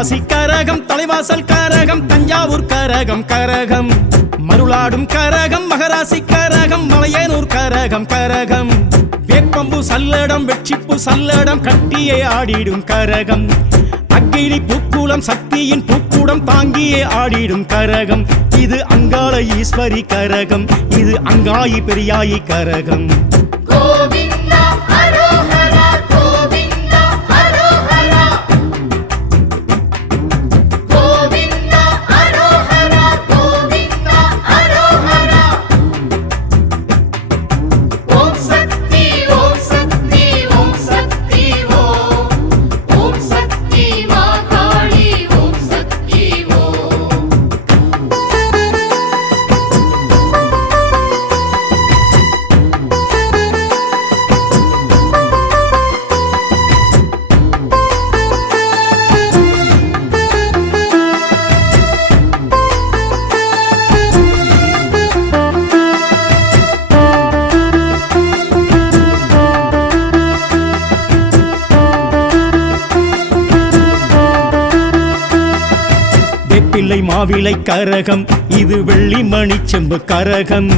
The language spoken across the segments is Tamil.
காசி கரகம், தலைவாசல் கரகம், தஞ்சாவூர் கரகம் கரகம், மருளாடும் கரகம், மகராசி கரகம், மலையனூர் கரகம் கரகம், வேப்பம்பு சல்லடம், வெற்றிப்பு சல்லடம், கட்டியே ஆடிடும் கரகம், அக்கினி பூக்குளம், சக்தியின் பூக்குடம் தாங்கியே ஆடிடும் கரகம். இது அங்காள ஈஸ்வரி கரகம், இது அங்காயி பெரியாயி கரகம். கோவிந்தா அரோஹரா, கோவிந்தா அரோஹரா, கோவிந்தா அரோஹரா, கோவிந்தா அரோஹரா. ஓம் சக்தி, ஓம் சக்தி, ஓம் சக்தி, ஓம் சக்தி மாகாளி, ஓம் சக்தி வேப்பிள்ளை மாவிளை கரகம், இது வெள்ளி மணி செம்பு கரகம்,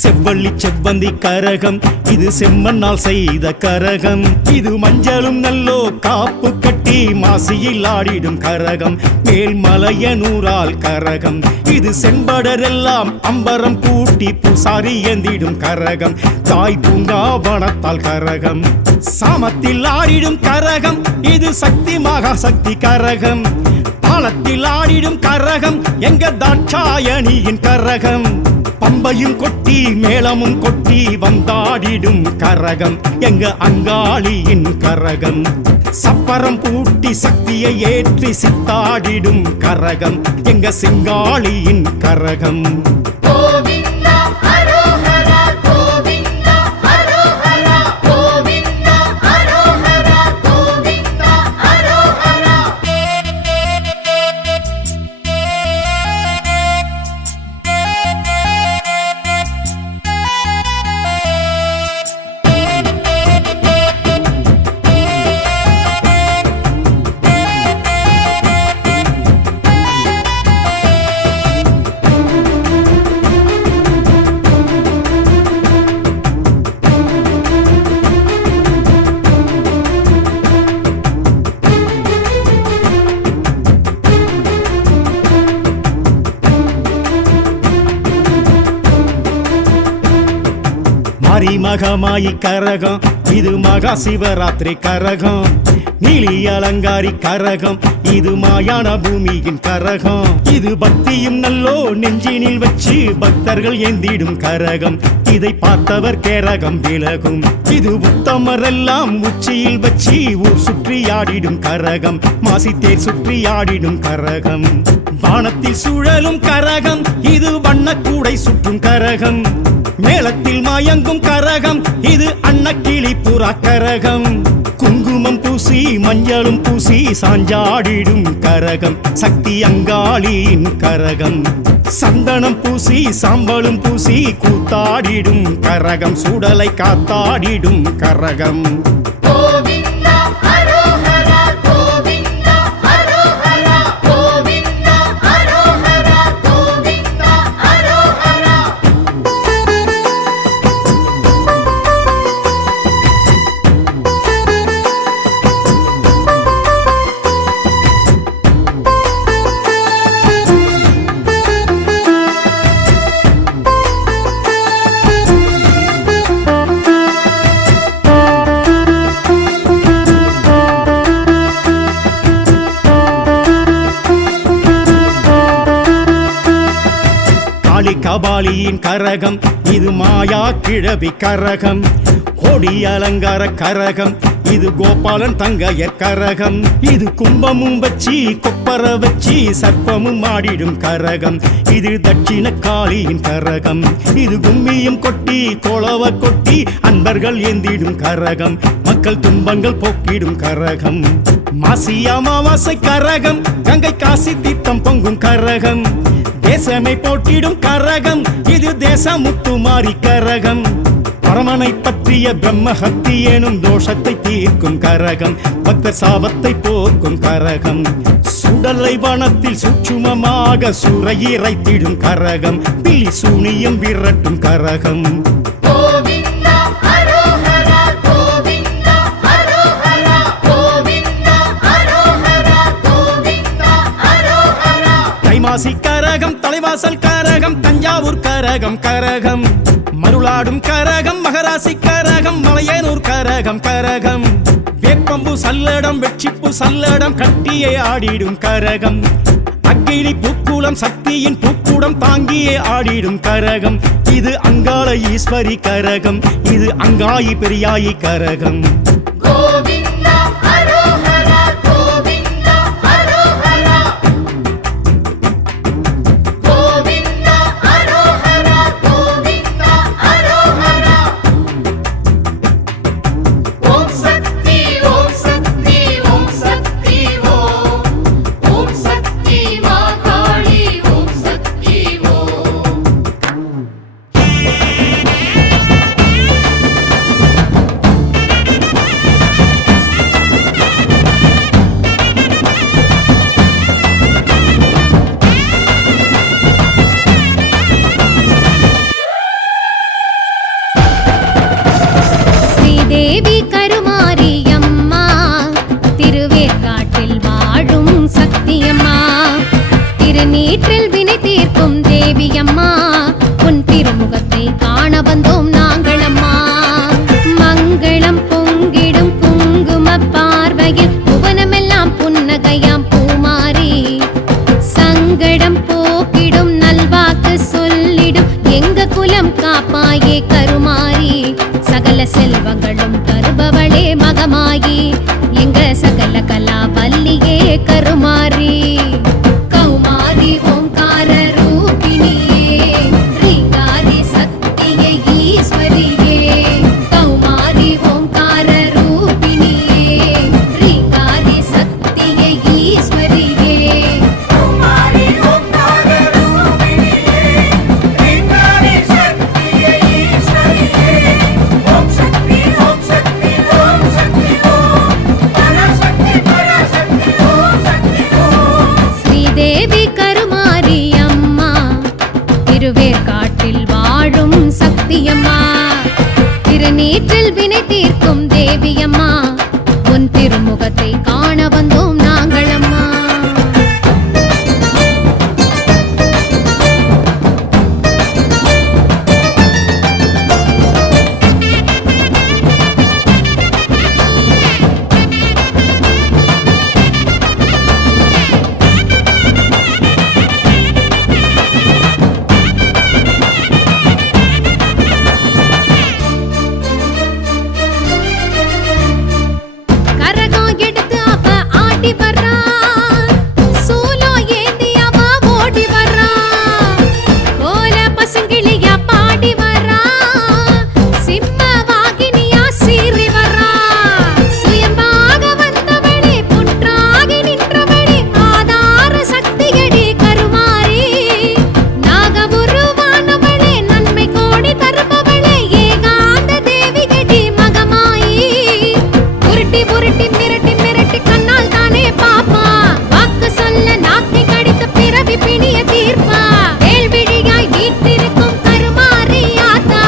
செவ்வள்ளி செவ்வந்தி கரகம், இது செம்மண்ணால் செய்த கரகம், இது மஞ்சளும் நல்லோ காப்பு கட்டி மாசியில் ஆடிடும் கரகம், மேல்மலையனூரால் கரகம், இது செம்படரெல்லாம் அம்பரம் கூட்டி பூசாரி ஏந்திடும் கரகம், தாய் பூங்காவனத்தால் கரகம், சாமத்தில் ஆடிடும் கரகம், இது சக்தி மகா சக்தி கரகம், தாளத்தில் ஆடிடும் கரகம், எங்க தாட்சாயணியின் கரகம், பம்பையும் கொட்டி மேளமும் கொட்டி வந்தாடிடும் கரகம், எங்க அங்காளியின் கரகம், சப்பரம் பூட்டி சக்தியை ஏற்றி சித்தாடிடும் கரகம், எங்க சிங்காளியின் கரகம். கோவிந்தா அரோஹரா, கோவிந்தா அரோஹரா, கோவிந்தா அரோஹரா, கோவிந்தா அரோஹரா. மகமாயி கரகம், இது மகா சிவராத்திரி கரகம், நீலி அலங்காரி கரகம், இது மாயான பூமியின் கரகம், இது பக்தியும் நல்லோ நெஞ்சினில் வச்சு பக்தர்கள் ஏந்திடும் கரகம், இதை பார்த்தவர் கேரகம் விலகும், இது உத்தமரெல்லாம் உச்சியில் வச்சு ஊர் சுற்றி ஆடிடும் கரகம், மாசித்தேர் சுற்றி ஆடிடும் கரகம், வானத்தில் சுழலும் கரகம், இது வண்ணக்கூடை சுற்றும் கரகம், மேளத்தில் மயங்கும் கரகம், இது அன்னக்கிளி புறா கரகம், குங்குமம் பூசி மஞ்சளும் பூசி சாஞ்சாடிடும் கரகம், சக்தி அங்காளியின் கரகம், சந்தனம் பூசி சாம்பலும் பூசி கூத்தாடிடும் கரகம், சுடலை காத்தாடிடும் கரகம். கோவிந்தா அரோஹரா, கோவிந்தா அரோஹரா, கோவிந்தா அரோஹரா, கோவிந்தா அரோஹரா. கபாலியின் கரகம், இது மாயா கிழவி கரகம், கோடி அலங்கார கரகம், இது கோபாலன் தங்கையர் கரகம், இது கும்பமும் வச்சி கொப்பர வச்சி சர்ப்பமும் ஆடிடும் கரகம், இது தட்சிண காளியின் கரகம், இது கும்மியும் கொட்டி கோளவ கொட்டி அன்பர்கள் ஏந்திடும் கரகம், மக்கள் துன்பங்கள் போக்கிடும் கரகம், மாசி அமாவாசை கரகம், கங்கை காசி தீர்த்தம் பொங்கும் கரகம், தேசமை போட்டிடும் கரகம், இது தேச முத்துமாரி கரகம், பரமனை பற்றிய பிரம்மஹத்தி எனும் தோஷத்தை தீர்க்கும் கரகம் பக்தர் சாபத்தை போக்கும் கரகம் சுடலை வனத்தில் சூட்சுமமாக சுரையிறைத்திடும் கரகம் பில்லி சூனியம் விரட்டும் கரகம் கோவிந்தா அரோஹரா கோவிந்தா அரோஹரா கோவிந்தா அரோஹரா கோவிந்தா அரோஹரா தைமாசி கரகம் தலைவாசல் கரகம் தஞ்சாவூர் கரகம் கரகம் மருளாடும் கரகம் மகராசி கரகம் மலையனூர் கரகம் கரகம் வேப்பம்பு சல்லடம் வெட்சிப்பு சல்லடம் கட்டியே ஆடிடும் கரகம் அக்கினி பூக்குளம் சக்தியின் பூக்குடம் தாங்கியே ஆடிடும் கரகம் இது அங்காள ஈஸ்வரி கரகம் இது அங்காயி பெரியாயி கரகம் கோவிந்தா அரோஹரா கோவிந்தா அரோஹரா கோவிந்தா அரோஹரா கோவிந்தா அரோஹரா ஓம் சக்தி ஓம் சக்தி ஓம் சக்தி ஓம் சக்தி மாகாளி ஓம் சக்தி ஸ்ரீதேவி கருமாரியம்மா திருவேற்காட்டில் வாழும் சக்தியம்மா திருநீற்றில் வினை தீர்க்கும் தேவியம்மா உன் திருமுகத்தை காண வந்தோம் நாங்களம்மா மங்களம் பொங்கிடும் குங்கும பார்வையில் புவனமெல்லாம் புன்னகையாம் பூமாரி சங்கடம் போக்கிடும் நல்வாக்கு சொல்லிடும் எங்க குலம் காப்பாயே கருமாரி சகல செல்வங்களும் தருபவளே மகமாயி எங்க சகல கலா வல்லியே கருமாரி கௌமாரி ஓங்கார ரூபிணியே ரீங்காரி சக்தியே ஈஸ்வரியே கௌமாரி ஓங்கார ரூபிணியே ரீங்காரி சக்தியே ஈஸ்வரியே குமாரி ஓங்கார ரூபிணியே ரீங்காரி சக்தியே ஈஸ்வரியே ஓம் சக்தி ஓம் சக்தி ஓம் சக்தி ஓம் பராசக்தி பராசக்தி ஓம் சக்தி ஓம் ஸ்ரீதேவி கருமாரி அம்மா திருவேற்காட்டில் வாழும் சக்தியம்மா திருநீற்றில் வினை தீர்க்கும் தேவியம்மா உன் திருமுகத்தை காண வந்தோம் நாங்களம்மா கரகம் எடுத்து அவ ஆடி வர்றா சூலம் ஏந்தி அவ ஓடி வர்றா கோல பசுங்கிளியா பாடி வர்றா சிம்ம வாகினியா சீறி வர்றா சுயம்பாக வந்தவளே புற்றாகி நின்றவளே ஆதார சக்தியடி கருமாரி நாக உருவானவளே நன்மை கோடி தருபவளே ஏகாந்த தேவிகடி மகமாயி உருட்டி உருட்டி மிரட்டி மிரட்டி கண்ணால் தானே பாப்பா வாக்கு சொல்ல நாக்கை கடித்து பிறவி பிணிய தீர்ப்பா வேள்விழியாய் வீட்டிருக்கும் கருமாரி ஆத்தா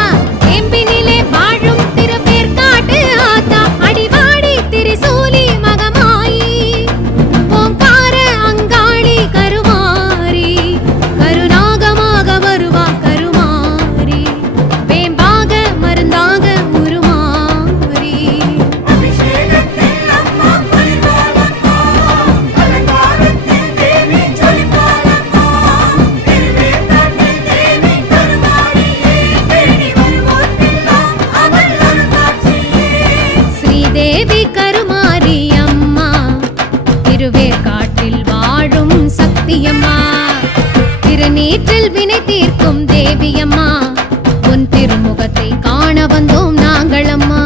எம்பினிலே வாழும் திருவேற்காட்டு ஆத்தா அடிவாடி திரிசூலி மகமாயி ஓங்கார அங்காளி கருமாரி கருநாகமாக வருவா கருமாரி வேம்பாக மருந்தாக உருமாரி அபிஷேகத்தில் அம்மா பரிபாலம்மா அலங்காரத்தில் தேவி ஜொலிப்பாலம்மா திருவேற்காட்டில் தேவி கருமாரியே தேடி வருவோர்க்கெல்லாம் அவள் அருள்காட்சியே ஸ்ரீதேவி கருமாரி அம்மா திருவேற்காட்டில் வாழும் சக்தியம்மா திருநீற்றில் வினை தீர்க்கும் தேவியம்மா உன் திருமுகத்தை காண வந்தோம் நாங்களம்மா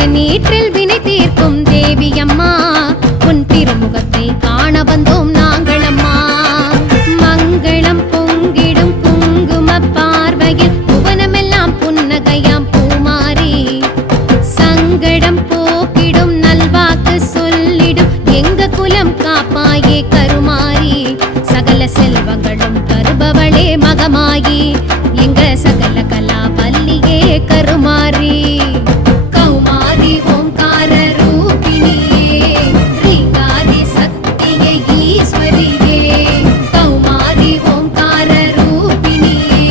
திருநீற்றில் வினை தீர்க்கும் தேவியம்மா உன் திருமுகத்தை காண வந்தோம் நாங்கள் அம்மா மங்களம் பொங்கிடும் குங்கும பார்வையில் புவனமெல்லாம் புன்னகையாம் பூமாரி சங்கடம் போக்கிடும் நல்வாக்கு சொல்லிடும் எங்க குலம் காப்பாயே கருமாரி சகல செல்வங்களும் தருபவளே மகமாயி எங்க சகல கலா பல்லியே கருமாரி கௌமாரி ஓம்கார ரூபிணியே ரீங்காரி சக்தியே ஈஸ்வரியே கௌமாரி ஓம்கார ரூபிணியே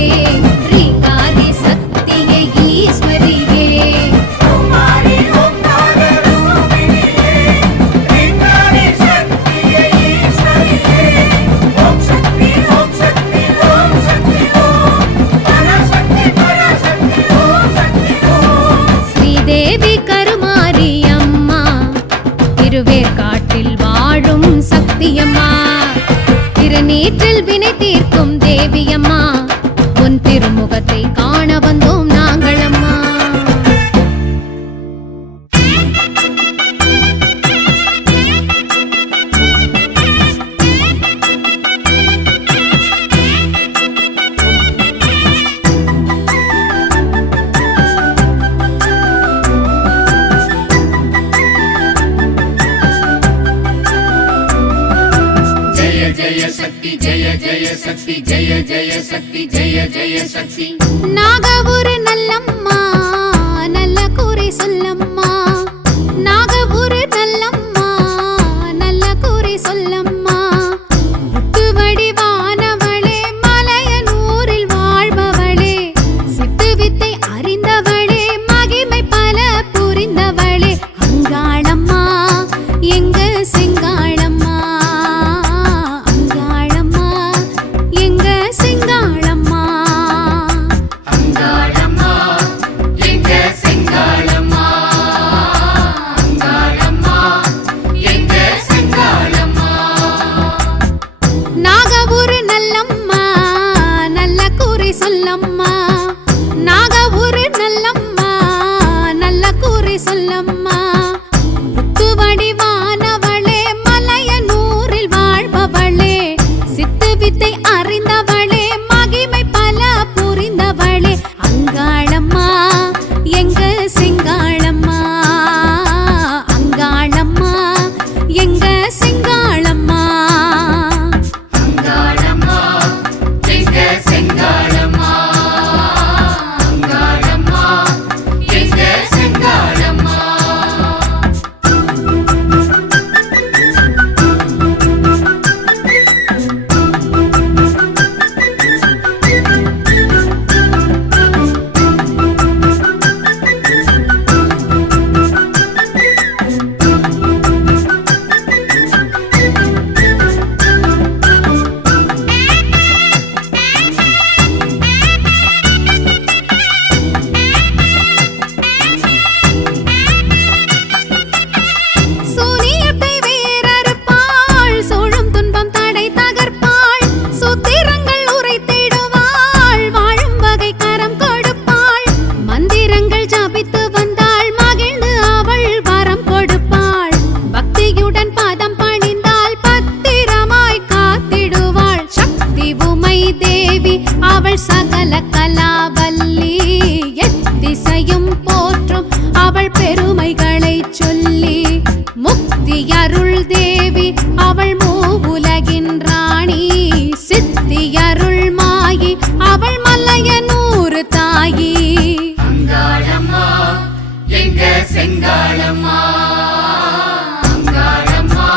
ரீங்காரி சக்தியே ஈஸ்வரியே குமாரி ஓம்கார ரூபிணியே ரீங்காரி சக்தியே ஈஸ்வரியே ஓம் சக்தி ஓம் சக்தி ஓம் சக்தி ஓம் பராசக்தி பராசக்தி ஓம் சக்தி ஓம் ஸ்ரீதேவி கருமாரி அம்மா திருவேற்காட்டில் வாழும் சக்தியம்மா திருநீற்றில் வினை தீர்க்கும் தேவியம்மா உன் திருமுகத்தை காண வந்தோம் நாங்கள் அம்மா जय जय शक्ति जय जय शक्ति जय जय शक्ति जय जय शक्ति நாகபுர நல்லம்மா நல்ல கூரை சொல்லம்மா நாகபுர நல்லம்மா நல்ல கூரை சொல்லம்மா புத்து வடிவானவளே மலையனூரில் வாழ்பவளே சித்து வித்தை அறிந்தவளே மகிமை பல புரிந்தவளே அங்காளம்மா எங்க செங்காளம்மா அங்காளம்மா எங்க செங்காளம்மா அங்காளம்மா எங்க செங்காளம்மா அங்காளம்மா எங்க செங்காளம்மா நாகபுர நல்லம்மா நல்ல கூரை சொல்லம்மா நாகபுர நல்லம்மா நல்ல கூரை சொல்லம்மா புத்து வடிவானவளே மலையனூரில் வாழ்பவளே சித்து வித்தை அறிந்தவளே மகிமை பல புரிந்தவளே அங்காளம்மா எங்க செங்காளம்மா அங்காளம்மா எங்க செங்காளம்மா அங்காளம்மா எங்க செங்காளம்மா அங்காளம்மா எங்க செங்காளம்மா சூனியத்தை வேறறுப்பாள் சூழும் துன்பம் தடை தகர்ப்பாள் சூத்திரங்கள் உரைத்திடுவாள் வாழும் வகை கரம் கொடுப்பாள் மந்திரங்கள் ஜபித்து வந்தாள் மகிழ்ந்து அவள் வரம் கொடுப்பாள் பக்தியுடன் பாதம் பணிந்தாள் பத்திரமாய் காத்திடுவாள் சக்தி உமை தேவி அவள் சகல கலாவல்லி எத்திசையும் போற்றும் அவள் பெருமைகளை சொல்லி முக்தி அருள் தேவி அவள் மூவுலகின் ராணி சித்தி அருள் மாயி அவள் மலையனூர் தாயி அங்காளம்மா எங்க செங்காளம்மா அங்காளம்மா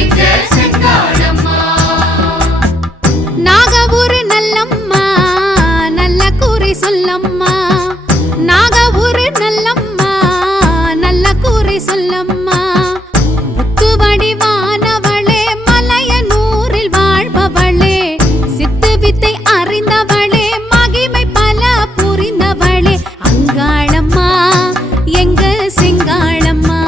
எங்க செங்காளம்மா நாகபுர நல்லம்மா நல்ல கூரை சொல்லம்மா நாகபுர நல்லம்மா நல்ல கூரை சொல்லம்மா புத்து வடிவானவளே மலையனூரில் வாழ்பவளே சித்து வித்தை அறிந்தவளே மகிமை பல புரிந்தவளே அங்காளம்மா எங்க செங்காளம்மா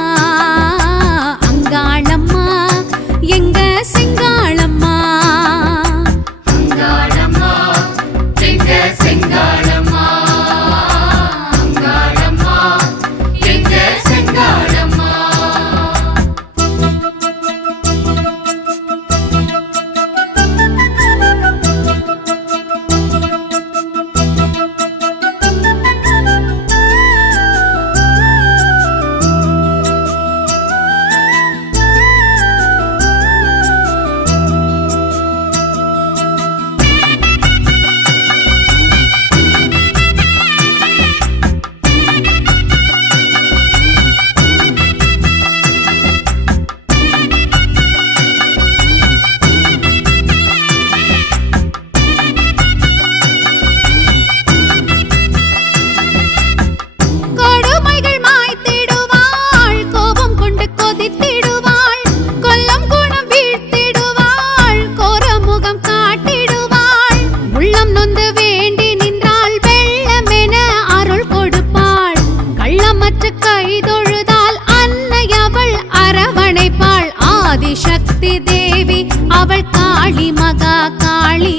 கைதொழுதால் அன்னை அவள் அரவணைப்பாள். ஆதிசக்தி தேவி அவள் காளி மகா காளி.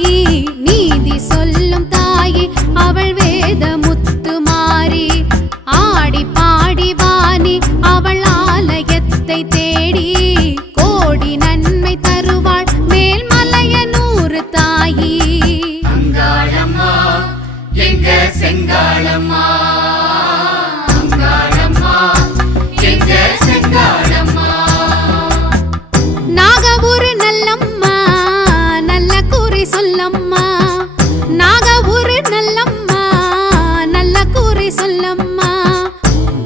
நீதி சொல்லும் தாயி அவள் வேத முத்து மாறி. ஆடி பாடி வாணி அவள் ஆலயத்தை தேடி. கோடி நன்மை தருவாள் மேல்மலையனூர் தாயி. அங்காளம்மா எங்க செங்காளம்மா, அங்காளம்மா எங்க செங்காளம்மா. நாகூர் நல்லம்மா நல்ல கூறி சொல்லம்மா. நாகூர் நல்லம்மா நல்ல கூறி சொல்லம்மா.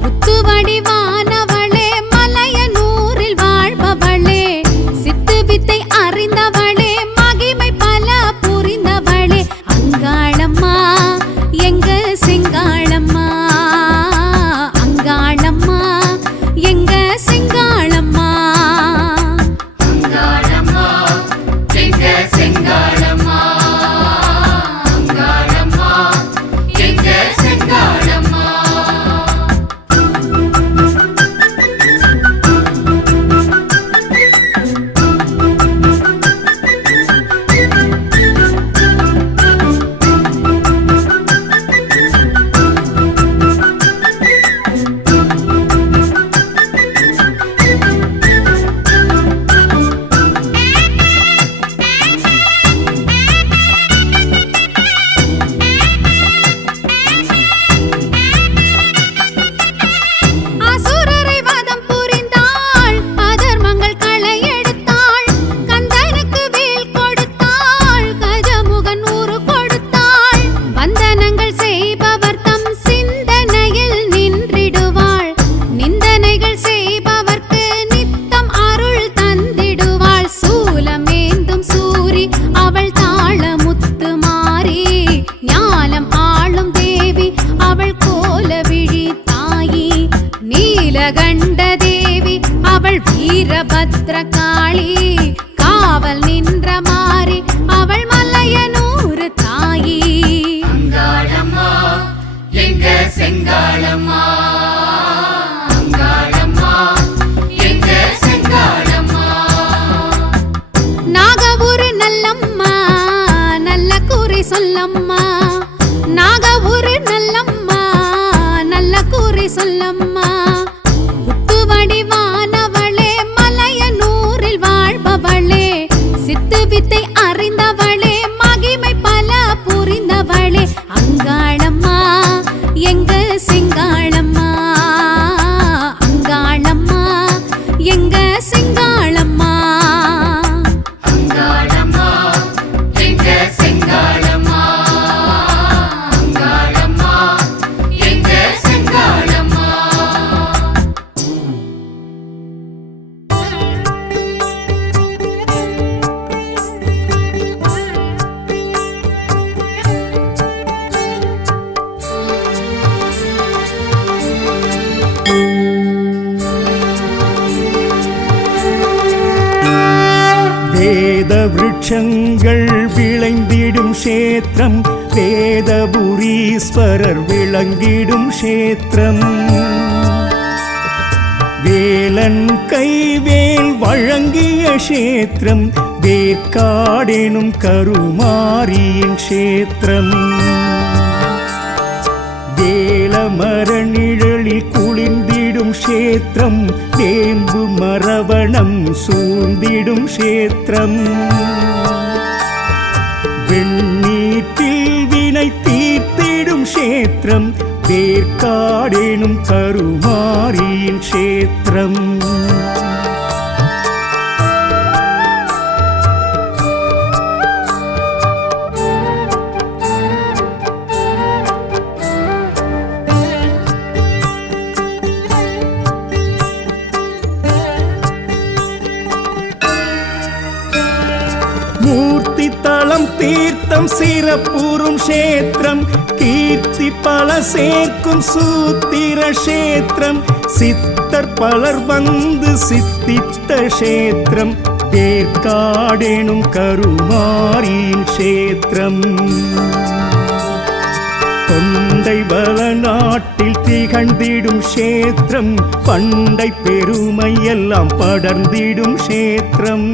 புத்து வடிவானவளே மலையனூரில் வாழ்பவளே. சித்து வித்தை அறிந்தவளே மகிமை பல புரிந்தவளே. அங்காளம்மா எங்க செங்காளம்மா, அங்காளம்மா எங்க செங்காளம்மா. அங்காளம்மா எங்க செங்காளம்மா, அங்காளம்மா எங்க செங்காளம்மா. அசுரரை வதம் புரிந்தாள். அதர்மங்கள் களை எடுத்தாள். கந்தனுக்கு வேல் கொடுத்தாள். கஜமுகன் ஊரு கொடுத்தாள். வந்தனங்கள் செய்பவர் தம் சிந்தனையில் நின்றிடுவாள். நிந்தனைகள் செய்பவர்க்கு நித்தம் அருள் தந்திடுவாள். சூலமேந்தும் சூரி அவள் தாளமுத்து மாறி. ஞானம் ஆளும் தேவி அவள் கோலவிழி தாயி. நீலகண்ட தேவி அவள் வீரபத்ர காளி. காவல் நின்ற மாறி அவள் மலையனூர் தாயி. அங்காளம்மா எங்க செங்காளம்மா, அங்காளம்மா எங்க செங்காளம்மா. நாகூர் நல்லம்மா நல்ல கூறி சொல்லம்மா. நாகூர் நல்லம்மா நல்ல கூறி சொல்லம்மா. புத்து வடிவானவளே மலையனூரில் வாழ்பவளே. சித்து வித்தை அறிந்தவளே மகிமை பல புரிந்தவளே. அங்காளம்மா எங்க செங்காளம்மா, அங்காளம்மா எங்க செங்காளம்மா. அங்காளம்மா எங்க செங்காளம்மா, அங்காளம்மா எங்க செங்காளம்மா. வேத விருட்சங்கள் விளைந்திடும் க்ஷேத்திரம். வேதபுரீஸ்வரர் விளங்கிடும் க்ஷேத்திரம். வேலன் கைவேல் வழங்கிய க்ஷேத்திரம். வேற்காடெனும் கருமாரியின் க்ஷேத்திரம். வேலமர நிழலில் குளிர்ந்திடும் க்ஷேத்திரம். வேம்பு மரவணம் சூழ்ந்திடும் க்ஷேத்திரம். வெண்ணீற்றில் வினை தீர்த்திடும் க்ஷேத்திரம். வேற்காடெனும் கருமாரியின் க்ஷேத்திரம். மூர்த்தி தளம் தீர்த்தம் சிறப்புறும் க்ஷேத்திரம். கீர்த்தி பல சேர்க்கும் சூத்திர க்ஷேத்திரம். சித்தர் பலர் வந்து சித்தித்த க்ஷேத்திரம். வேற்காடெனும் கருமாரியின் க்ஷேத்திரம். தொண்டை வளநாட்டில் திகழ்ந்திடும் க்ஷேத்திரம், பண்டை பெருமை எல்லாம் படர்ந்திடும் க்ஷேத்திரம்.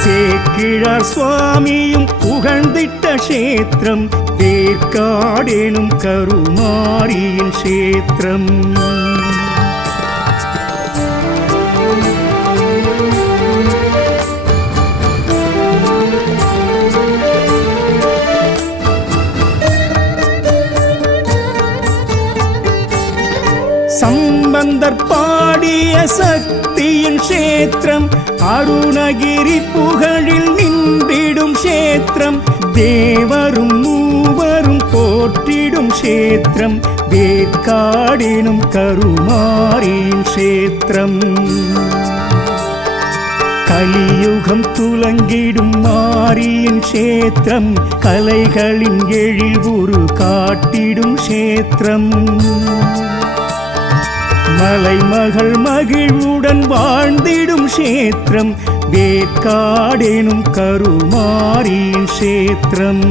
சேக்கிழார் சுவாமியும் புகழ்ந்திட்ட க்ஷேத்திரம், வேற்காடெனும் கருமாரியின் க்ஷேத்திரம். சம்பந்தர் பாடிய சக்தியின் க்ஷேத்திரம், அருணகிரி புகழில் நின்றிடும் க்ஷேத்திரம், தேவரும் மூவரும் போற்றிடும் க்ஷேத்திரம், வேற்காடெனும் கருமாரியின் க்ஷேத்திரம். கலியுகம் துலங்கிடும் மாரியின் க்ஷேத்திரம், கலைகளின் எழில் உரு காட்டிடும் க்ஷேத்திரம். மலைமகள் மகிழ்வுடன் வாழ்ந்திடும் க்ஷேத்திரம், வேற்காடெனும் கருமாரியின் க்ஷேத்திரம்.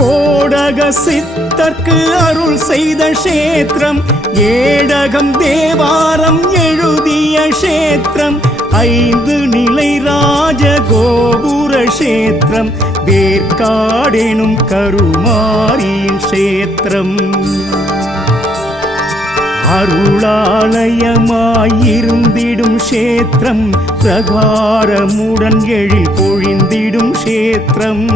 கோடக சித்தர்க்கு அருள் செய்த க்ஷேத்திரம், ஏடகம் தேவாரம் எழுதிய க்ஷேத்திரம், 5 நிலை ராஜ கோபுர க்ஷேத்திரம், வேற்காடெனும் கருமாரியின் க்ஷேத்திரம். அருளாலயமாயிருந்திடும் க்ஷேத்திரம், பிரகாரமுடன் எழில் பொழிந்திடும் க்ஷேத்திரம்.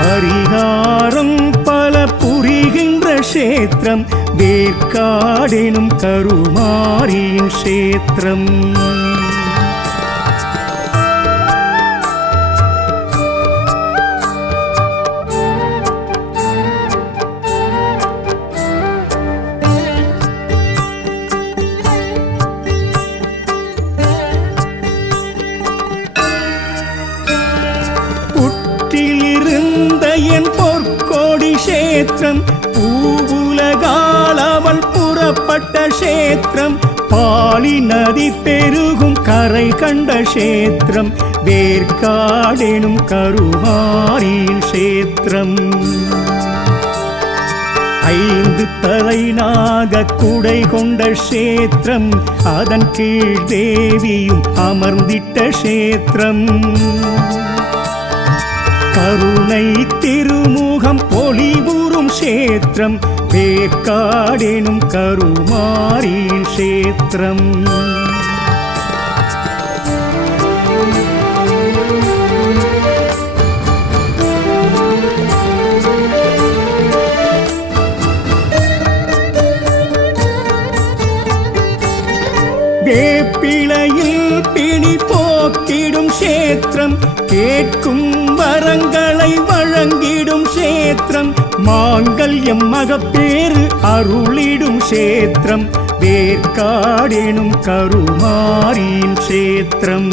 பரிகாரம் பல புரிகின்ற க்ஷேத்திரம், வேற்காடெனும் கருமாரியின் க்ஷேத்திரம். என் பொற்கோடி க்ஷேத்திரம், பூவுலகால் அவள் புறப்பட்ட க்ஷேத்திரம், பாலி நதி பெருகும் கரை கண்ட க்ஷேத்திரம், வேற்காடெனும் கருமாரியின் க்ஷேத்திரம். 5 தலைநாக குடை கொண்ட க்ஷேத்திரம், அதன் கீழ் தேவியும் அமர்ந்திட்ட க்ஷேத்திரம். கருணை திருமுகம் பொலிவுறும் க்ஷேத்திரம், வேற்காடெனும் கருமாரியின் க்ஷேத்திரம். வேப்பிலையில் பிணி போக்கிடும் க்ஷேத்திரம், கேட்கும் வரங்களை வழங்கிடும் க்ஷேத்திரம், மாங்கல்யம் மகப்பேறு அருளிடும் க்ஷேத்திரம், வேற்காடெனும் கருமாரியின் க்ஷேத்திரம்.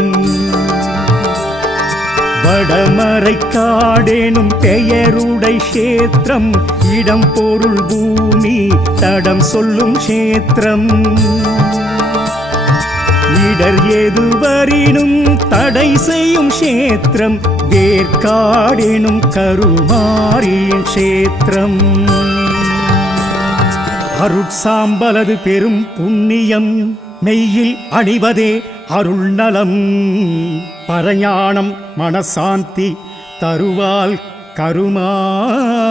வடமரைக்காடெனும் பெயருடை க்ஷேத்திரம், இடம் பொருள் பூமி தடம் சொல்லும் க்ஷேத்திரம். இடர் எதுவரினும் தடை செய்யும் க்ஷேத்திரம், வேற்காடெனும் கருமாரியின் க்ஷேத்திரம். அருட்சாம்பலது பெரும் புண்ணியம், மெய்யில் அணிவதே அருள் நலம். பரஞானம் மனசாந்தி தருவால் கருமாரி.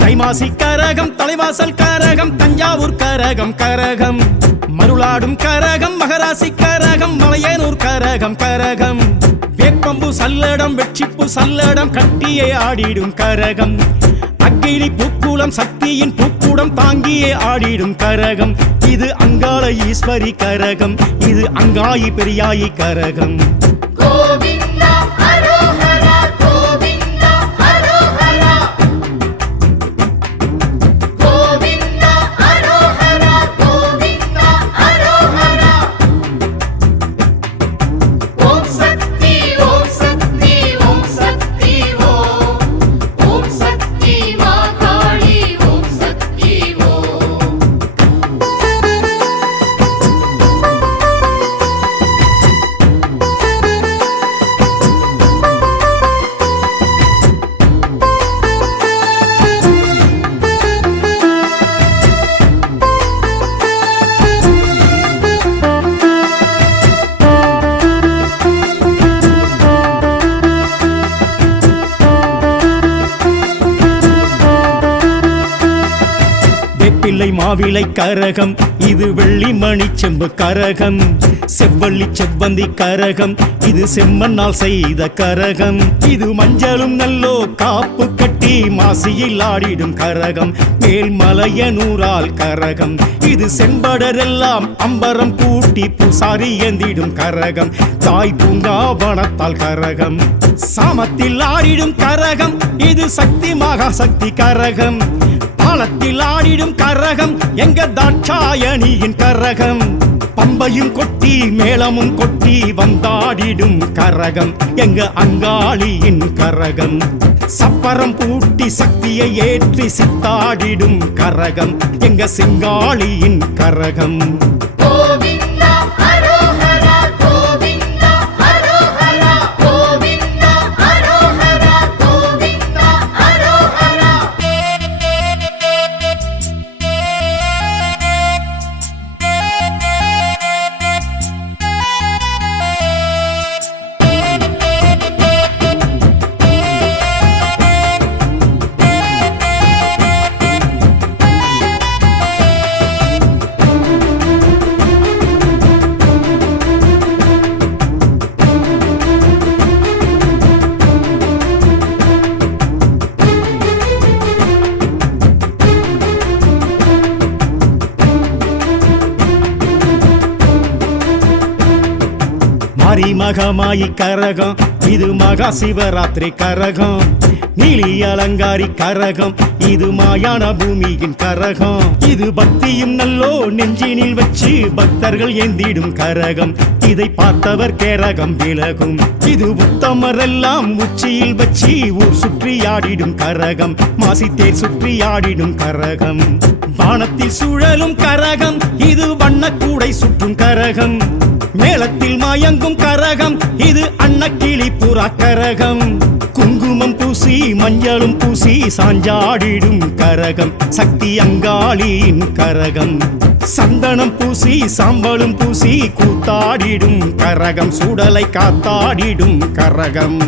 தைமாசி கரகம், தலைவாசல் கரகம், தஞ்சாவூர் கரகம் கரகம், மருளாடும் கரகம், மகராசி கரகம், மலையனூர் கரகம் கரகம், வேப்பம்பு சல்லடம், வெட்சிப்பு சல்லடம், கட்டியை ஆடிடும் கரகம், சங்கிலி பூக்குளம் சக்தியின் பூக்குடம் தாங்கியே ஆடிடும் கரகம் இது அங்காள ஈஸ்வரி கரகம் இது அங்காயி பெரியாயி கரகம் கோவிந்தா அரோஹரா கோவிந்தா அரோஹரா கோவிந்தா அரோஹரா கோவிந்தா அரோஹரா ஓம் சக்தி ஓம் சக்தி ஓம் சக்தி ஓம் சக்தி மாகாளி ஓம் சக்தி ஓம் வேப்பிள்ளை மாவிலை கரகம் இது வெள்ளி மணி செம்பு கரகம் செவ்வள்ளி செவ்வந்தி கரகம் இது செம்மண்ணால் செய்த கரகம் இது மஞ்சளும் நல்லோ காப்பு கட்டி மாசியில் ஆடிடும் கரகம் மேல்மலையனூரால் கரகம் இது செம்படரெல்லாம் அம்பரம் கூட்டி பூசாரி ஏந்திடும் கரகம் தாய் பூங்காவனத்தால் கரகம் சாமத்தில் ஆடிடும் கரகம் இது சக்தி மகா சக்தி கரகம் தாளத்தில் ஆடிடும் கரகம் எங்க தாட்சாயணியின் கரகம் பம்பையும் கொட்டி மேளமும் கொட்டி வந்தாடிடும் கரகம் எங்க அங்காளியின் கரகம் சப்பரம் பூட்டி சக்தியை ஏற்றி சித்தாடிடும் கரகம் எங்க சிங்காளியின் கரகம் கோவிந்தா அரோஹரா கோவிந்தா அரோஹரா கோவிந்தா அரோஹரா கோவிந்தா அரோஹரா மரிமகமாயி கரகம் இது மகா சிவராத்திரி கரகம் நீலி அலங்காரி கரகம் இது மாயான பூமியின் கரகம் இது பக்தியும் நல்லோ நெஞ்சினில் வச்சு பக்தர்கள் ஏந்திடும் கரகம் இதை பார்த்தவர் கேரகம் விலகும் இது உத்தமரெல்லாம் உச்சியில் வச்சு ஊர் சுற்றி ஆடிடும் கரகம் மாசித்தேர் சுற்றி ஆடிடும் கரகம் வானத்தில் சுழலும் கரகம் இது வண்ணக்கூடை சுற்றும் கரகம் மேளத்தில் மயங்கும் கரகம் இது அன்னக்கிளி புறா கரகம் குங்குமம் பூசி மஞ்சளும் பூசி சாஞ்சாடிடும் கரகம் சக்தி அங்காளியின் கரகம் சந்தனம் பூசி சாம்பலும் பூசி கூத்தாடிடும் கரகம் சுடலை காத்தாடிடும் கரகம்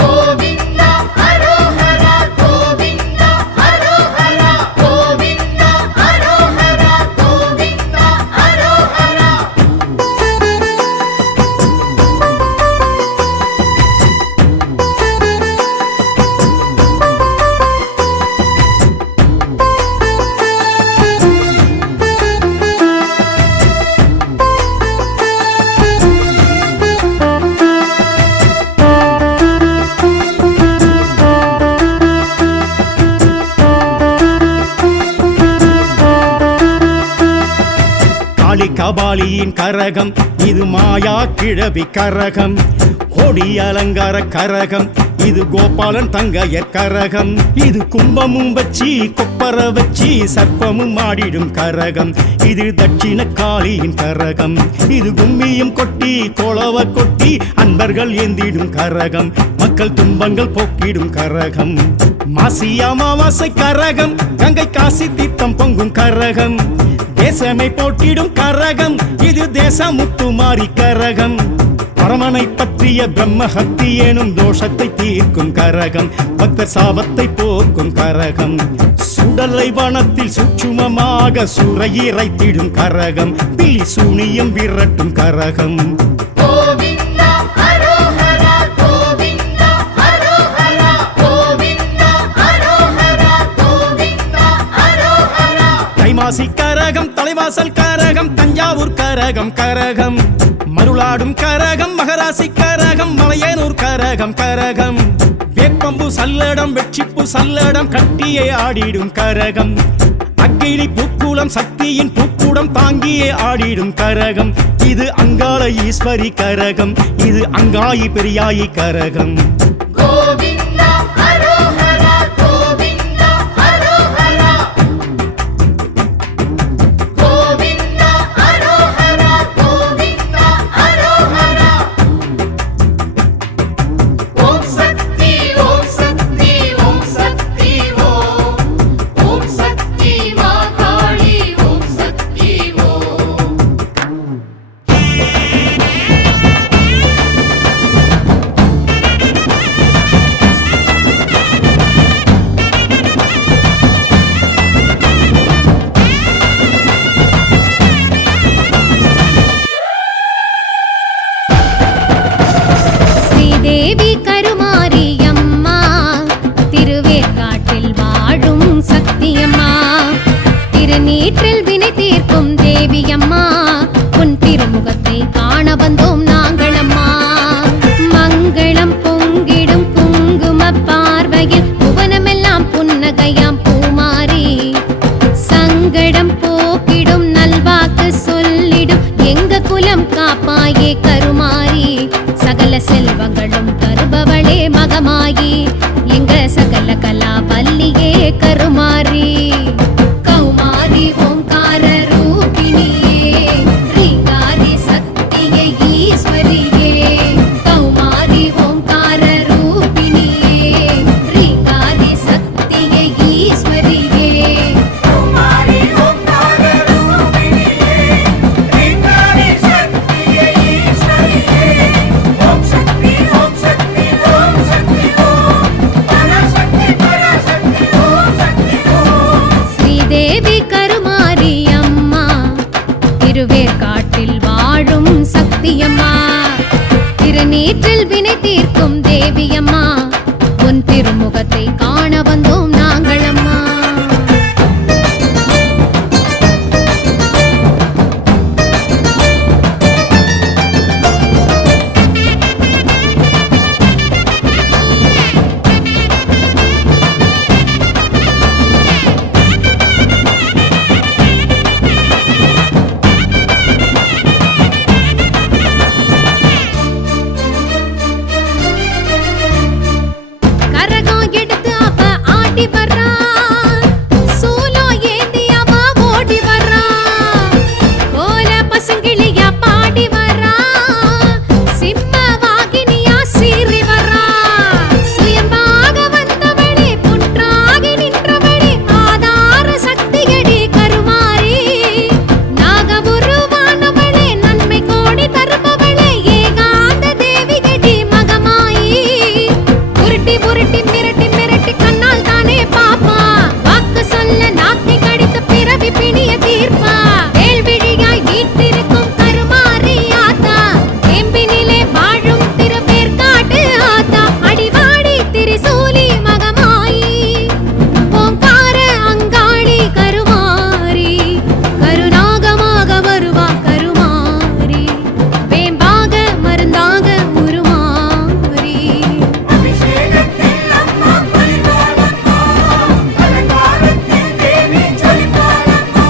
கோவிந்தா அரோஹரா கோவிந்தா அரோஹரா கோவிந்தா அரோஹரா கோவிந்தா அரோஹரா காளி கபாலியின் கரகம் இது மாயா கிழவி கரகம் கோடி அலங்கார கரகம் இது கோபாலன் தங்கையர் கரகம் இது கும்பமும் வச்சி கொப்பர வச்சி சர்ப்பமும் ஆடிடும் கரகம் இது தட்சிண காளியின் கரகம் இது கும்மியும் கொட்டி கோலவ கொட்டி அன்பர்கள் ஏந்திடும் கரகம் மக்கள் துன்பங்கள் போக்கிடும் கரகம் மாசி அமாவாசை கரகம் கங்கை காசி தீர்த்தம் பொங்கும் கரகம் தேசமை போட்டிடும் கரகம் இது தேசமுத்துமாரி கரகம் பரமனை பற்றிய பிரம்மஹத்தி எனும் தோஷத்தை தீர்க்கும் கரகம் பக்தர் சாபத்தை போக்கும் கரகம் சுடலை வனத்தில் சூட்சுமமாக சூறையிறைத்திடும் கரகம் பில்லி சூனியம் விரட்டும் கரகம் கோவிந்தா அரோஹரா கோவிந்தா அரோஹரா கோவிந்தா அரோஹரா தலைவாசல் கரகம் தஞ்சாவூர் கரகம் கரகம் மருளாடும் கரகம் மகராசி கரகம் மலையனூர் கரகம் கரகம் வேப்பம்பு சல்லடம் வெற்றிப்பு சல்லடம் கட்டியே ஆடிடும் கரகம் அக்கினி பூக்குளம் சக்தியின் பூக்குடம் தாங்கியே ஆடிடும் கரகம் இது அங்காள ஈஸ்வரி கரகம் இது அங்காயி பெரியாயி கரகம் கோவிந்தா அரோஹரா கோவிந்தா அரோஹரா கோவிந்தா அரோஹரா கோவிந்தா அரோஹரா ஓம் சக்தி ஓம் சக்தி ஓம் சக்தி ஓம் சக்தி மா காளி ஓம் சக்தி ஓம் ஸ்ரீதேவி கருமாரியம்மா திருவேற்காட்டில் வாழும் சக்தியம்மா திருநீற்றில் வினை தீர்க்கும் தேவியம்மா உன் திருமுகத்தை காண வந்தோம் நாங்களம்மா மங்களம் பொங்கிடும் குங்கும பார்வையில் புவனமெல்லாம் புன்னகையாம் பூமாரி சங்கடம் போக்கிடும் நல்வாக்கு சொல்லிடும் எங்க குலம் காப்பாயே கருமாரி சகல செல்வங்களும் தருபவளே மகமாயி எங்க சகல கலா வல்லியே கருமாரி கௌமாரி ஓம்கார ரூபிணியே ரீங்காரி சக்தியே ஈஸ்வரியே கௌமாரி ஓம்கார ரூபிணியே ரீங்காரி சக்தியே ஈஸ்வரியே குமாரி ஓம்கார ரூபிணியே ரீங்காரி சக்தியே ஈஸ்வரியே ஓம் சக்தி ஓம் சக்தி ஓம் சக்தி ஓம் பராசக்தி பராசக்தி ஓம் சக்தி ஓம் ஸ்ரீதேவி கருமாரியம்மா திருவேற்காட்டில் வாழும் சக்தியம்மா திருநீற்றில் வினை தீர்க்கும் தேவியம்மா உன் திருமுகத்தை காண வந்தோம் நாங்களம்மா கரகம் எடுத்து அவ ஆடி வர்றா சூலம் ஏந்தி அவ ஓடி வர்றா கோல பசுங்கிளியா பாடி வர்றா சிம்ம வாகினியா சீறி வர்றா சுயமாக வந்தவளே புற்றாகி நின்றவளே ஆதார சக்தியடி கருமாரி நாக உருவானவளே நன்மை கோடி தருபவளே ஏகாந்த தேவிகடி மகமாயி உருட்டி உருட்டி மிரட்டி மிரட்டி கண்ணால் தானே பாப்பா வாக்கு சொல்ல நாக்கை கடித்த பிறவி பிணிய தீர்ப்பா வேள்விழியாய் வீட்டிருக்கும் கருமாரி ஆத்தா எம்பினிலே வாழும் திருவேற்காட்டு ஆத்தா அடிவாடி திரிசூலி மகமாயி ஓங்கார அங்காளி கருமாரி கருநாகமாக வருவா கருமாரி வேம்பாக மருந்தாக உருமாறி அபிஷேகத்தில் அம்மா பரிவாரம்மா அலங்காரத்தில் தேவி ஜொலிப்பாரம்மா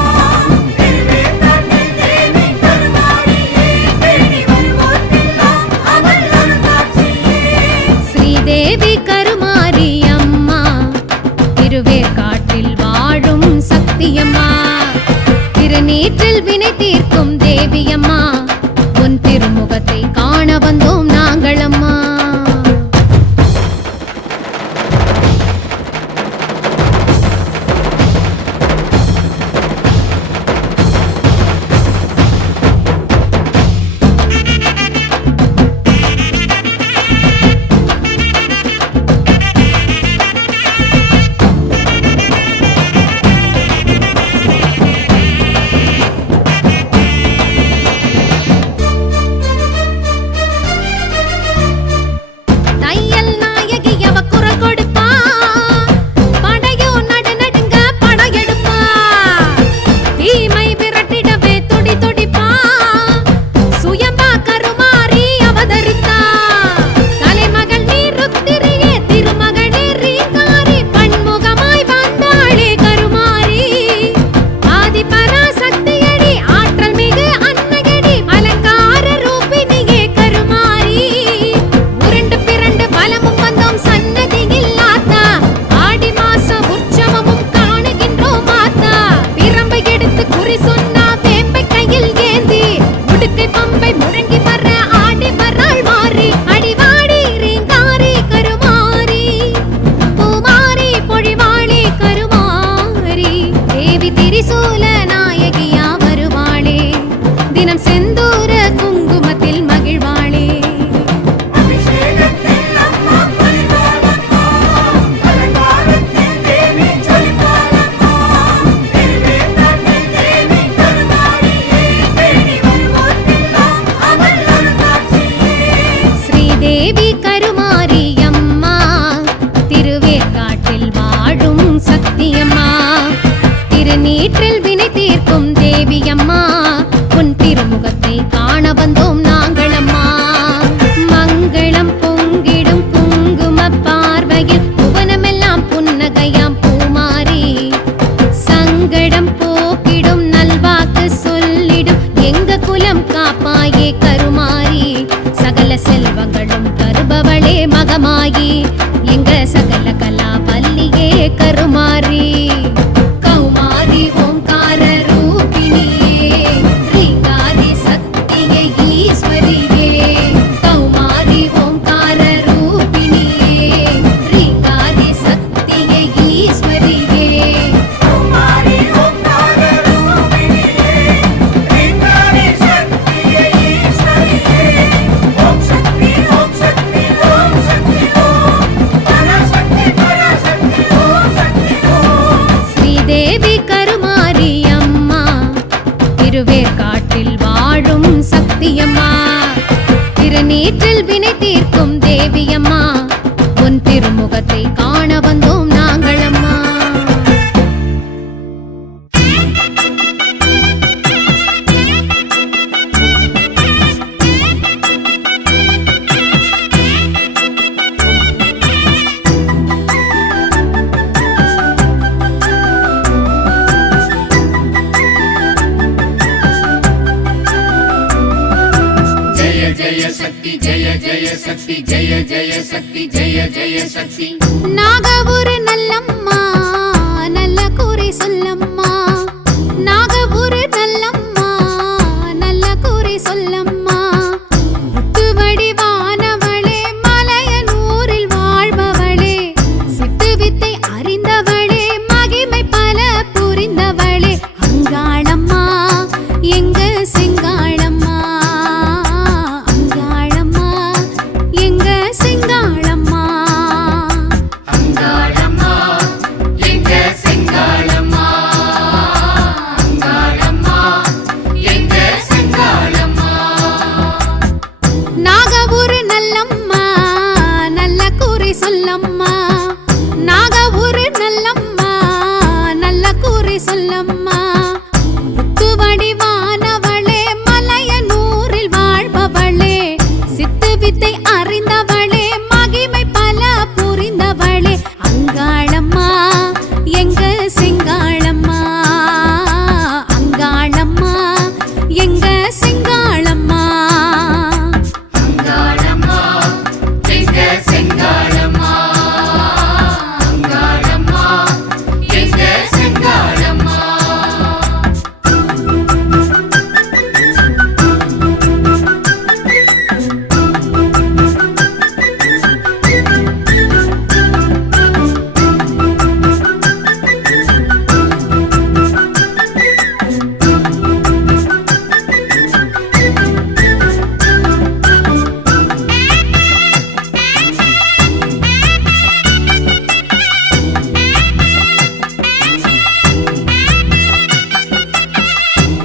திருவேற்காட்டில் தேவி கருமாரியே தேடி வருவோர்க்கெல்லாம் அவள் அருள்காட்சியே ஸ்ரீதேவி கருமாரியம்மா திருவேற்காட்டில் வாழும் சக்தியம்மா திருநீற்றில் வினை தீர்க்கும் தேவியம்மா உன் திருமுகத்தை காண வந்தோம் நாங்களம்மா ஸ்ரீதேவி கருமாரியம்மா திருவேற்காட்டில் வாழும் சக்தியம்மா திருநீற்றில் வினை தீர்க்கும் தேவியம்மா உன் திருமுகத்தை காண வந்தோம் நாங்களம்மா மங்களம் பொங்கிடும் குங்கும பார்வையில் புவனமெல்லாம் புன்னகையாம் பூமாரி சங்கடம் போக்கிடும் நல்வாக்கு சொல்லிடும் எங்க குலம் காப்பாயே கருமாரி சகல செல்வங்களும் தருபவளே மகமாயி எங்க சகல கலா வல்லியே கருமாரி கௌமாரி ஓம்கார ரூபிணியே ரீங்காரி சக்தியே ஈஸ்வரியே கௌமாரி ஓம்கார ரூபிணியே ரீங்காரி சக்தியே ஈஸ்வரியே குமாரி ஓம்கார ரூபிணியே ரீங்காரி சக்தியே ஈஸ்வரியே ஓம் சக்தி ஓம் சக்தி ஓம் சக்தி ஓம் பராசக்தி பராசக்தி ஓம் சக்தி ஓம் ஸ்ரீதேவி கருமாரியம்மா திருவேற்காட்டில் வாழும் சக்தியம்மா திருநீற்றில் வினை தீர்க்கும் தேவியம்மா உன் திருமுகத்தை காண வந்தோம் நாங்களம்மா जय जय शक्ति जय जय शक्ति जय जय शक्ति जय जय शक्ति நாக ஒரு நல்லம்மா நல்ல கூரை சொல்லம்மா நாக ஒரு நல்லம்மா நல்ல கூரை சொல்லம்மா முத்து வடிவானவளே மலையனூரில் வாழ்பவளே சித்து வித்தை அறிந்தவளே மகிமை பல புரிந்தவளே அங்காளம்மா எங்க செங்காளம்மா அங்காளம்மா எங்க செங்காளம்மா அங்காளம்மா எங்க செங்காளம்மா அங்காளம்மா எங்க செங்காளம்மா நாகபுர நல்லம்மா நல்ல கூரை சொல்லம்மா நாகபுர நல்லம்மா நல்ல கூரை சொல்லம்மா முத்து வடிவானவளே மலையனூரில் வாழ்பவளே சித்து வித்தை அறிந்தவளே மகிமை பல புரிந்தவளே அங்காளம்மா எங்க செங்காளம்மா அங்காளம்மா எங்க செங்காளம்மா அங்காளம்மா எங்க செங்காளம்மா அங்காளம்மா எங்க செங்காளம்மா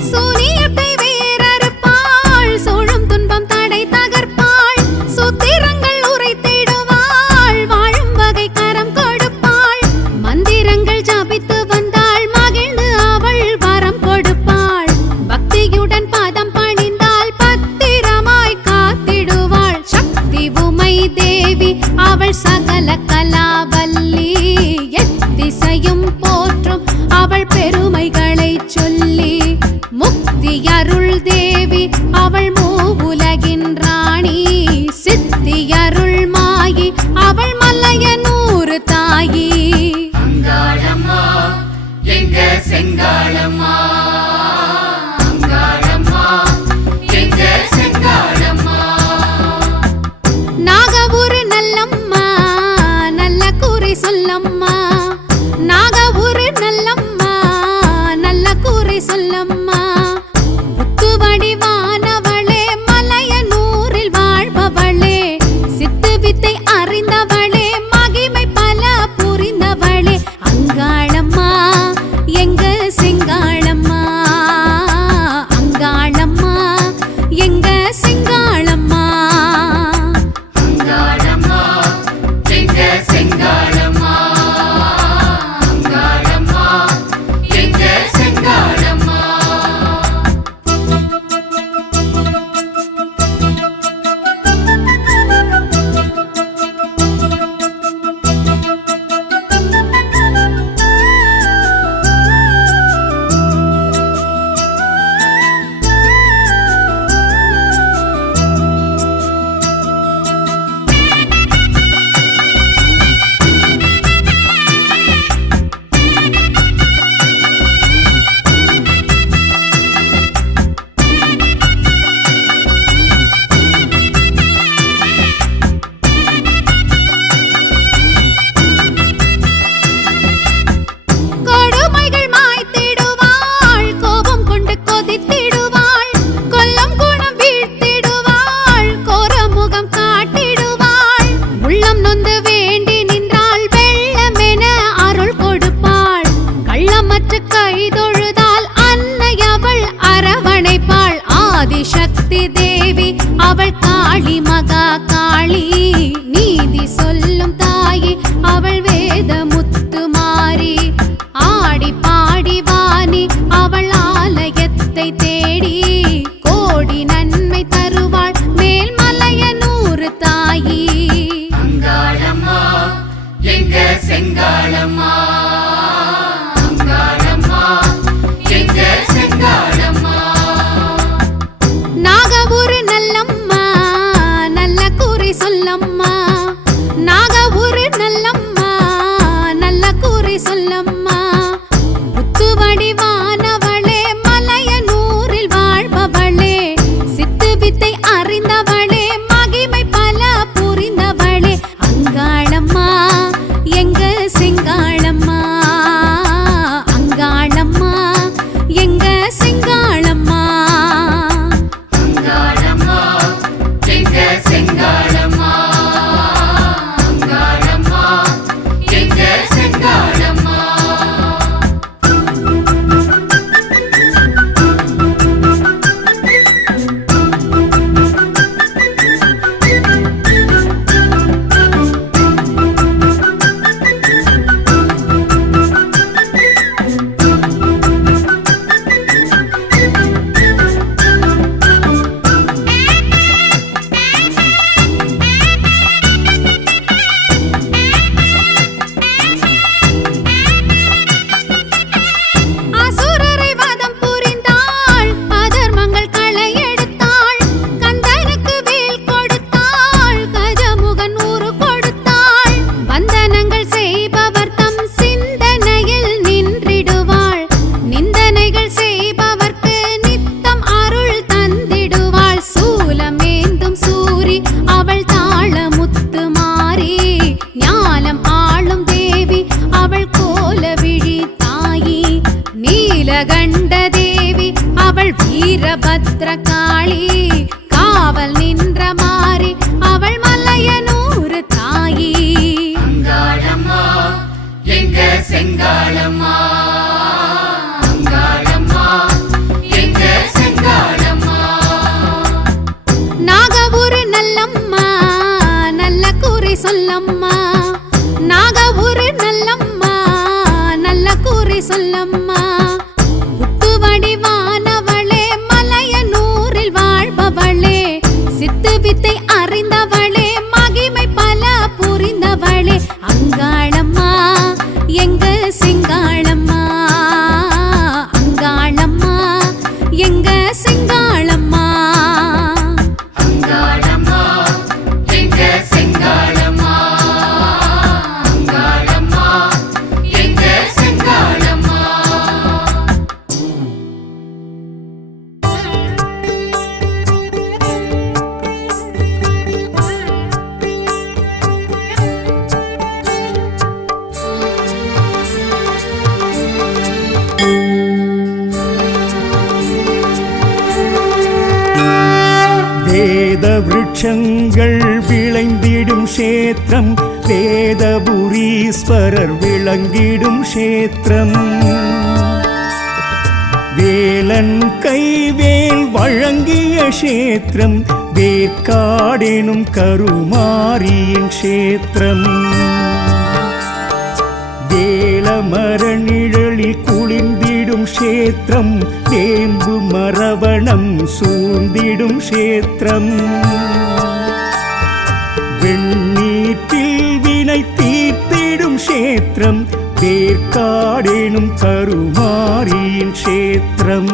சூனியத்தை வேறறுப்பாள் சூழும் துன்பம் தடை தகர்ப்பாள் சூத்திரங்கள் உரைத்திடுவாள் வாழும் வகை கரம் கொடுப்பாள் மந்திரங்கள் ஜபித்து வந்தாள் மகிழ்ந்து அவள் வரம் கொடுப்பாள் பக்தியுடன் பாதம் பணிந்தாள் பத்திரமாய் காத்திடுவாள் சக்தி உமை தேவி அவள் சகல கலாவல்லி எத்திசையும் போற்றும் அவள் பெருமைகளை சொல்லி முக்தி அருள் தேவி அவள் மூவுலகின் ராணி சித்தி அருள் மாயி அவள் மல்லையனூறு தாயி அங்காளம்மா எங்க செங்காளம்மா அங்காளம்மா எங்க செங்காளம்மா நாகபுர நல்லம்மா நல்ல கூரை சொல்லம்மா நாகபுர நல்லம்மா நல்ல கூரை சொல்லம்மா முத்து வடிவானவளே மலையனூரில் வாழ்பவளே சித்து வித்தை அறிந்தவளே மகிமை பல புரிந்தவளே அங்காளம்மா எங்க செங்காளம்மா சொல்லம்மா நாகூர் நல்லம்மா நல்ல கூறி சொல்லம்மா புத்து வடிவானவளே மலையனூரில் வாழ்பவளே சித்து வித்தை அறிந்தவளே மகிமை பல புரிந்தவளே அங்காளம்மா எங்க செங்காளம்மா அங்காளம்மா எங்க செங்காளம்மா அங்காளம்மா எங்க செங்காளம்மா அங்காளம்மா எங்க செங்காளம்மா அசுரரை வதம் புரிந்தாள் அதர்மங்கள் களை எடுத்தாள் கந்தனுக்கு வேல் கொடுத்தாள் கஜமுகன் ஊரு கொடுத்தாள் வந்தனங்கள் செய்பவர் தம் சிந்தனையில் நின்றிடுவாள் நிந்தனைகள் செய்பவர்க்கு நித்தம் அருள் தந்திடுவாள் சூலமேந்தும் சூரி அவள் தாளமுத்து மாறி ஞாலம் ஆளும் தேவி அவள் கோல விழி தாயி நீலகண்ட தேவி அவள் வீரபத்ர காளி காவல் நின்ற மாறி அவள் மலையனூர் தாயி அங்காளம்மா எங்க செங்காளம்மா அங்காளம்மா எங்க செங்காளம்மா நாகூர் நல்லம்மா நல்ல கூறி சொல்லம்மா நாகூர் நல்லம்மா நல்ல கூறி சொல்லம்மா புத்து வடிவானவளே மலையனூரில் வாழ்பவளே சித்து வித்தை அறிந்தவளே மகிமை பல புரிந்தவளே அங்காளம்மா எங்க செங்காளம்மா அங்காளம்மா எங்க செங்காளம்மா அங்காளம்மா எங்க செங்காளம்மா அங்காளம்மா எங்க செங்காளம்மா வேத விருட்சங்கள் விளைந்திடும் க்ஷேத்திரம் வேதபுரீஸ்வரர் விளங்கிடும் க்ஷேத்திரம் வேலன் கைவேல் வழங்கிய க்ஷேத்திரம் வேற்காடெனும் கருமாரியின் க்ஷேத்திரம் வேலமர நிழலில் குளிர்ந்திடும் க்ஷேத்திரம் வேம்பு மரவணம் சூழ்ந்திடும் க்ஷேத்திரம் வெண்ணீற்றில் வினை தீர்த்திடும் க்ஷேத்திரம் வேற்காடெனும் கருமாரியின் க்ஷேத்திரம்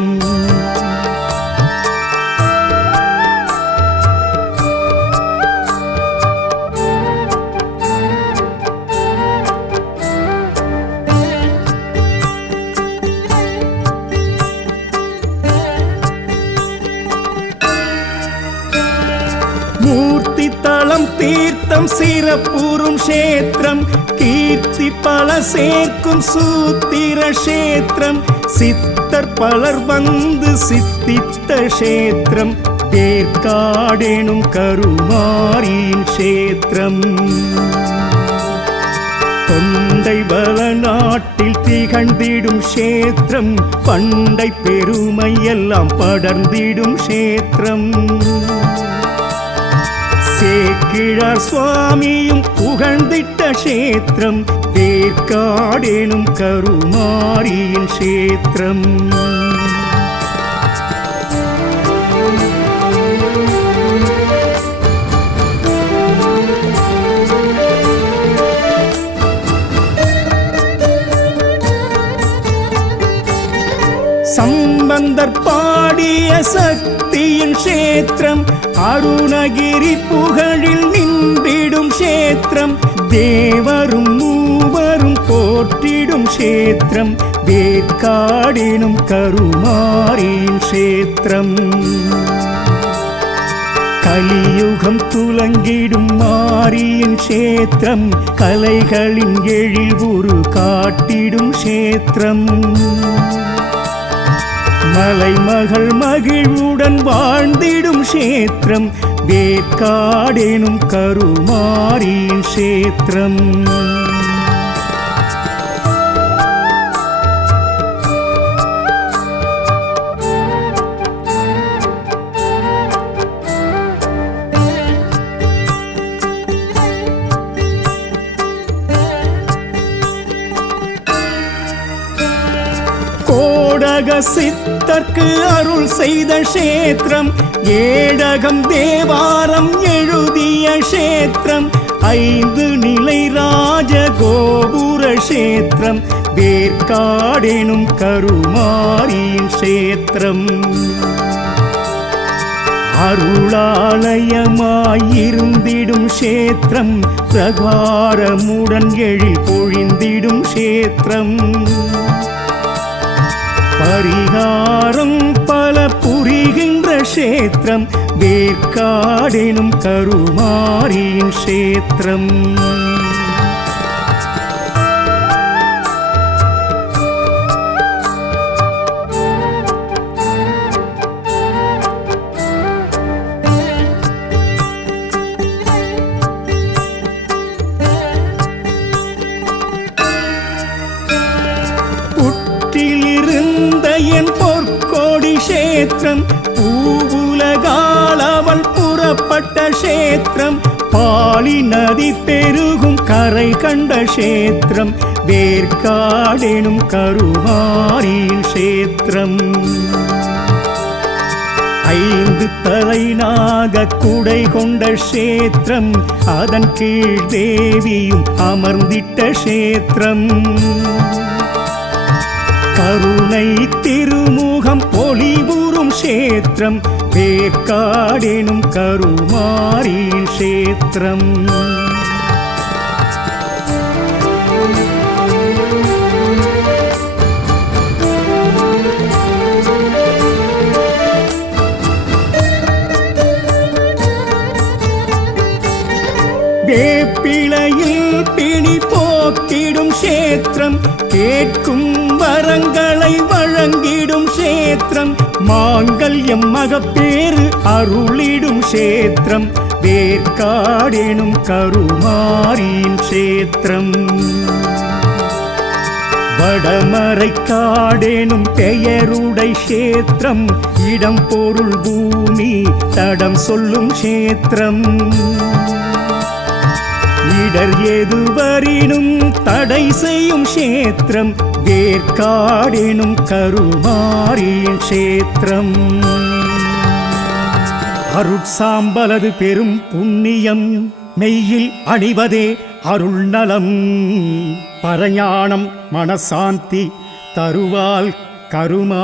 மூர்த்தி தளம் தீர்த்தம் சிறப்புறும் க்ஷேத்திரம் கீர்த்தி பல சேர்க்கும் சூத்திர க்ஷேத்திரம் சித்தர் பலர் வந்து சித்தித்த க்ஷேத்திரம் வேற்காடெனும் கருமாரியின் க்ஷேத்திரம் தொண்டை பல நாட்டில் திகழ்ந்திடும் க்ஷேத்திரம் பண்டை பெருமை எல்லாம் படர்ந்திடும் க்ஷேத்திரம் சேக்கிழார் சுவாமியும் புகழ்ந்திட்ட க்ஷேத்திரம் வேற்காடெனும் கருமாரியின் க்ஷேத்திரம் சம்பந்தர் பாடிய சக்தியின் கஷேத்திரம் அருணகிரி புகழில் நின்றிடும் கஷேத்திரம் தேவரும் மூவரும் போற்றிடும் கஷேத்திரம் வேற்காடெனும் கருமாரியின் கஷேத்திரம் கலியுகம் துலங்கிடும் மாரியின் கஷேத்திரம் கலைகளின் எழில் உரு காட்டிடும் கஷேத்திரம் மலைமகள் மகிழ்வுடன் வாழ்ந்திடும் கஷேத்திரம் வேற்காடெனும் கருமாரியின் கஷேத்திரம் சித்தர்க்கு அருள் செய்த கஷேத்திரம் ஏடகம் தேவாரம் எழுதிய கஷேத்திரம் 5 நிலை ராஜ கோபுர கஷேத்திரம் வேற்காடெனும் கருமாரியின் கஷேத்திரம் அருளாலயமாயிருந்திடும் கஷேத்திரம் பிரகாரமுடன் எழில் பொழிந்திடும் கஷேத்திரம் பரிகாரம் பல புரிகின்ற கஷேத்திரம் வேற்காடெனும் கருமாரியின் கஷேத்திரம் என் பொற்கோடி கஷேத்திரம் பூவுலகால் அவள் புறப்பட்ட கஷேத்திரம் பாலி நதி பெருகும் கரை கண்ட கஷேத்திரம் வேற்காடெனும் கருமாரியின் கஷேத்திரம் 5 தலைநாக குடை கொண்ட கஷேத்திரம் அதன் கீழ் தேவியும் அமர்ந்திட்ட கஷேத்திரம் கருணை திருமுகம் பொலிவுறும் கஷேத்திரம் வேற்காடெனும் கருமாரியின் கஷேத்திரம் வேப்பிலையில் பிணி போக்கிடும் கஷேத்திரம் கேட்கும் வரங்களை வழங்கிடும் கஷேத்திரம் மாங்கல்யம் மகப்பேறு அருளிடும் கஷேத்திரம் வேற்காடெனும் கருமாரியின் கஷேத்திரம் வடமரைக்காடெனும் பெயருடை கஷேத்திரம் இடம் பொருள் பூமி தடம் சொல்லும் கஷேத்திரம் இடர் எதுவரினும் தடை செய்யும் கஷேத்திரம் வேற்காடெனும் கருமாரியின் கஷேத்திரம் அருட்சாம்பலது பெரும் புண்ணியம் மெய்யில் அணிவதே அருள் நலம் பரஞானம் மனசாந்தி தருவால் கருமாரி